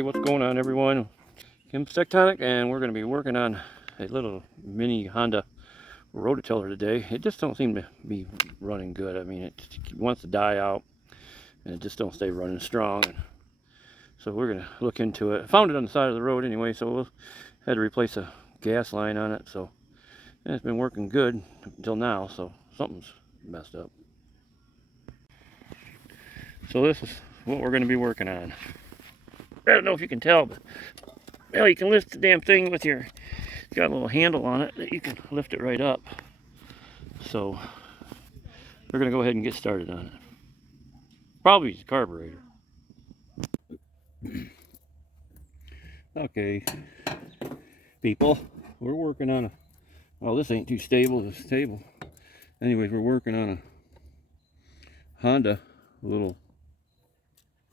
Hey, what's going on, everyone? Kim's Tectonic, and we're going to be working on a little mini Honda rototiller today. It just don't seem to be running good. I mean, it wants to die out, and it just don't stay running strong. So we're going to look into it. I found it on the side of the road anyway, so we'll had to replace a gas line on it. So and it's been working good until now, so something's messed up. So this is what we're going to be working on. I don't know if you can tell, but well, you can lift the damn thing with your, it's got a little handle on it that you can lift it right up. So we're going to go ahead and get started on it. Probably the carburetor. Okay, people, we're working on a, well, this ain't too stable, this table. Anyways, we're working on a Honda, little,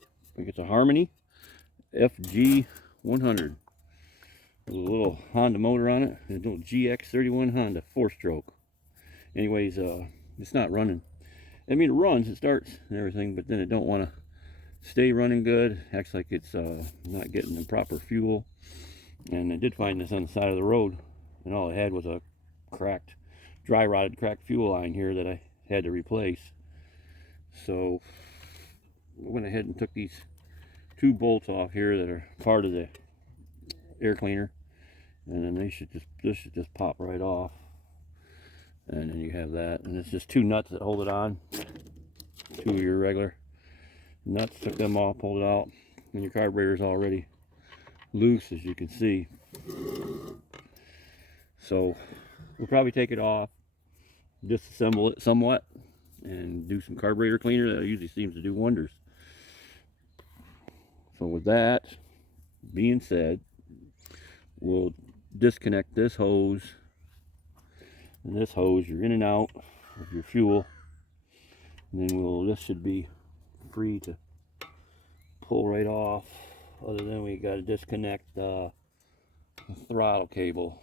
I think it's a Harmony FG100. There's a little Honda motor on it, a little GX31 Honda 4-stroke. Anyways, it's not running. I mean, it runs, it starts and everything, but then it don't want to stay running good. Acts like it's not getting the proper fuel. And I did find this on the side of the road, and all it had was a cracked, dry rotted, cracked fuel line here that I had to replace. So I went ahead and took these two bolts off here that are part of the air cleaner, and then this should just pop right off. And then you have that, and it's just two nuts that hold it on. Two of your regular nuts, took them off, pulled it out, and your carburetor's already loose, as you can see. So we'll probably take it off, disassemble it somewhat, and do some carburetor cleaner. That usually seems to do wonders. So with that being said, we'll disconnect this hose and this hose. You're in and out of your fuel, and then this should be free to pull right off, other than we got to disconnect the throttle cable.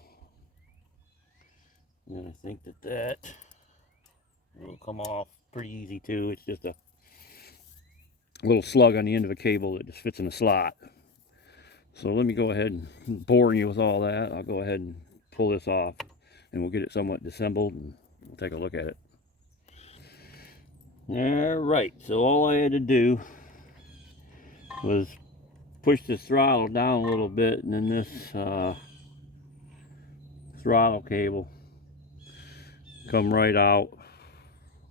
And I think that will come off pretty easy too. It's just a little slug on the end of a cable that just fits in a slot. So let me go ahead and bore you with all that. I'll go ahead and pull this off, and we'll get it somewhat disassembled, and we'll take a look at it. Alright, so all I had to do was push this throttle down a little bit, and then this throttle cable come right out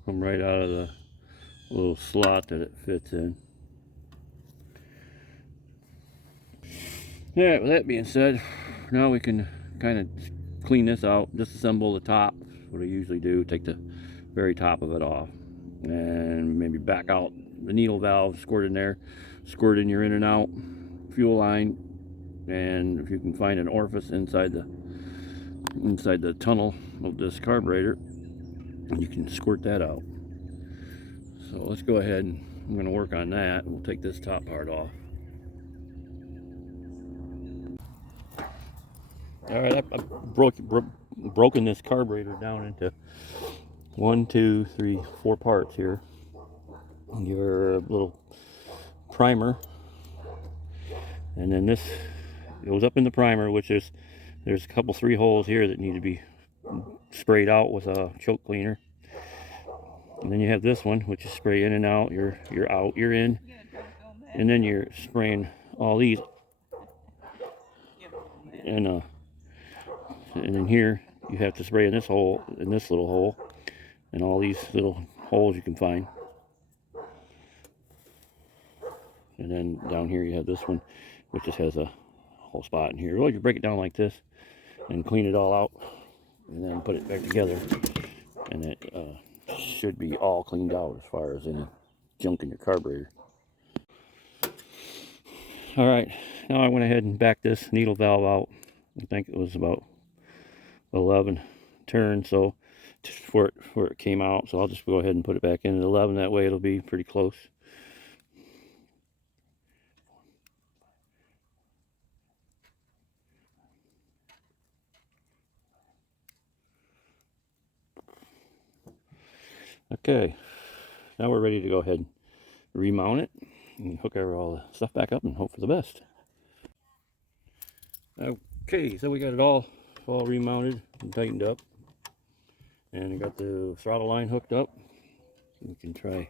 of the little slot that it fits in. Yeah, with that being said, now we can kind of clean this out, disassemble the top. What I usually do, take the very top of it off, and maybe back out the needle valve, squirt in there, squirt in your in and out fuel line, and if you can find an orifice inside the tunnel of this carburetor, you can squirt that out. So let's go ahead, and I'm going to work on that. We'll take this top part off. Alright, I've broken this carburetor down into 1, 2, 3, 4 parts here. Your little primer, and then this goes up in the primer, which is, there's a couple 3 holes here that need to be sprayed out with a choke cleaner. And then you have this one, which is spray in and out. You're out, you're in, and then you're spraying all these. And then here you have to spray in this hole, in this little hole, and all these little holes you can find. And then down here you have this one, which just has a whole spot in here. Well, you break it down like this and clean it all out, and then put it back together, and it should be all cleaned out as far as any junk in your carburetor. All right, now I went ahead and backed this needle valve out. I think it was about 11 turns, so where it came out. So I'll just go ahead and put it back in at 11. That way it'll be pretty close. Okay, now we're ready to go ahead and remount it and hook all the stuff back up and hope for the best. Okay, so we got it all remounted and tightened up, and I got the throttle line hooked up. We can try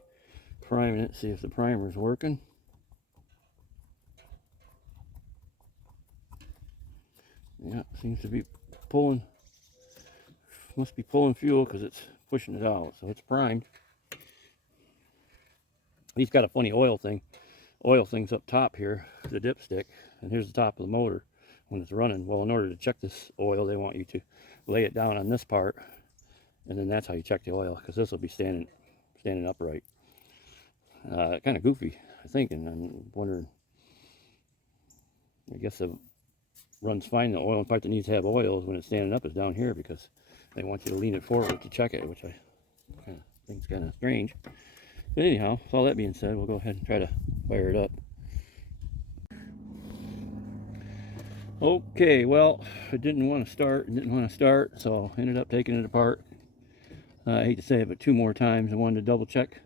priming it, see if the primer's working. Yeah, it seems to be pulling. Must be pulling fuel because it's pushing it out, so it's primed. He's got a funny oil thing's up top here, the dipstick, and here's the top of the motor when it's running. Well, in order to check this oil, they want you to lay it down on this part, and then that's how you check the oil, because this will be standing upright. Kind of goofy, I think, and I'm wondering, I guess it runs fine. The oil part that needs to have oil is when it's standing up is down here, because they want you to lean it forward to check it, which I kind of think is kind of strange. But anyhow, with all that being said, we'll go ahead and try to fire it up. Okay, well, it didn't want to start, so I ended up taking it apart. I hate to say it, but 2 more times. I wanted to double check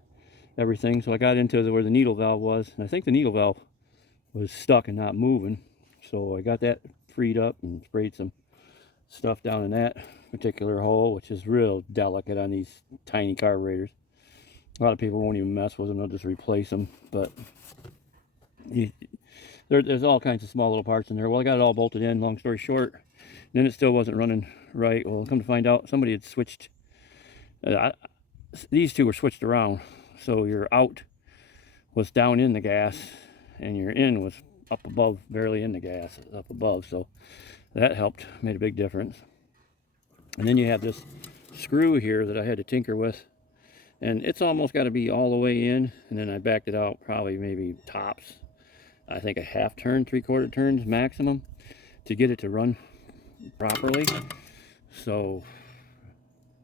everything, so I got into where the needle valve was, and I think the needle valve was stuck and not moving. So I got that freed up and sprayed some stuff down in that particular hole, which is real delicate on these tiny carburetors. A lot of people won't even mess with them, they'll just replace them, but there's all kinds of small little parts in there. Well, I got it all bolted in, long story short, and then it still wasn't running right. Well, come to find out, somebody had switched, these two were switched around, so your out was down in the gas, and your in was up above, barely in the gas, up above, so that helped, made a big difference. And then you have this screw here that I had to tinker with, and it's almost got to be all the way in, and then I backed it out probably maybe tops, I think a half turn, 3/4 turns maximum, to get it to run properly. So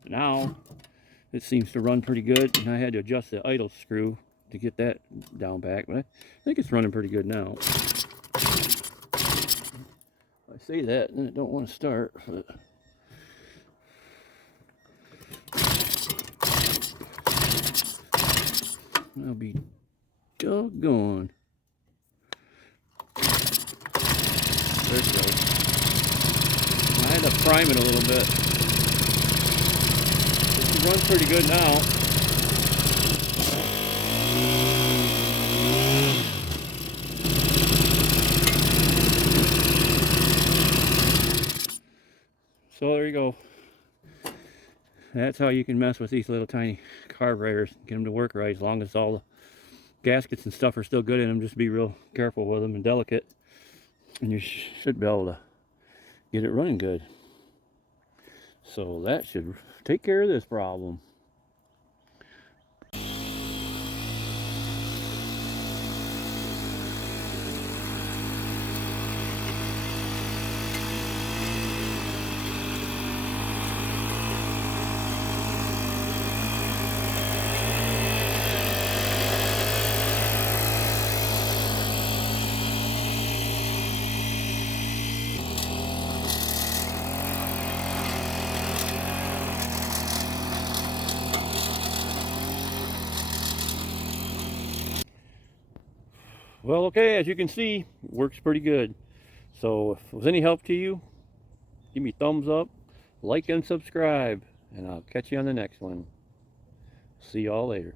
now it seems to run pretty good, and I had to adjust the idle screw to get that down back, but I think it's running pretty good now. I say that, and then it don't want to start, but I'll be doggone. There it goes. I had to prime it a little bit. It runs pretty good now. So there you go. That's how you can mess with these little tiny carburetors, get them to work right, as long as all the gaskets and stuff are still good in them. Just be real careful with them and delicate, and you should be able to get it running good. So that should take care of this problem. Well, okay, as you can see, it works pretty good. So if it was any help to you, give me a thumbs up, like and subscribe, and I'll catch you on the next one. See y'all later.